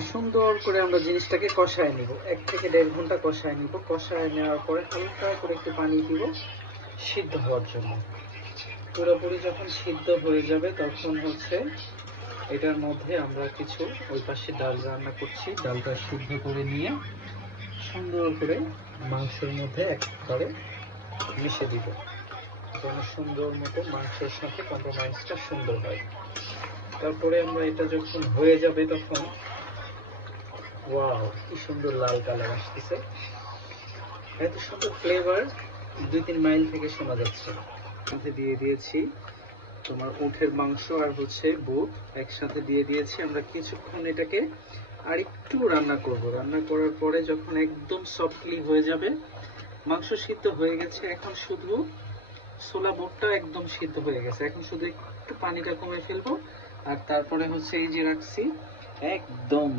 সুন্দর করে আমরা জিনিসটাকে কষায় নিব, 1 থেকে 1.5 ঘন্টা কষায় নিব। কষায় নেওয়ার পরে হালকা করে একটু পানি দিব সিদ্ধ হওয়ার জন্য। পুরোপুরি যখন সিদ্ধ হয়ে যাবে তখন হচ্ছে এটার মধ্যে আমরা কিছু ওই পাশে ডাল রান্না করছি, ডালটা সিদ্ধ করে নিয়ে সুন্দর করে মাংসের মধ্যে একবারে মিশে দিব, যেন সুন্দর মতো মাংসের সাথে কম্প্রোমাইজটা সুন্দর হয়। তারপরে আমরা এটা যখন হয়ে যাবে তখন ওয়াও কি সুন্দর লাল কালার আসতেছে, এত সুন্দর ফ্লেভার 2-3 মাইল থেকে শোনা যাচ্ছে। মধ্যে দিয়ে দিয়েছি তোমার উটের মাংস আর হচ্ছে বুট একসাথে দিয়ে দিয়েছি। আমরা কিছুক্ষণ এটাকে আর একটু রান্না করব। রান্না করার পরে যখন একদম সফটলি হয়ে যাবে, মাংস সিদ্ধ হয়ে গেছে, এখন শুধু ছোলা বুটটা একদম সিদ্ধ হয়ে গেছে, এখন শুধু একটু পানিটা কমে ফেলবো। আর তারপরে হচ্ছে এই যে রাখছি একদম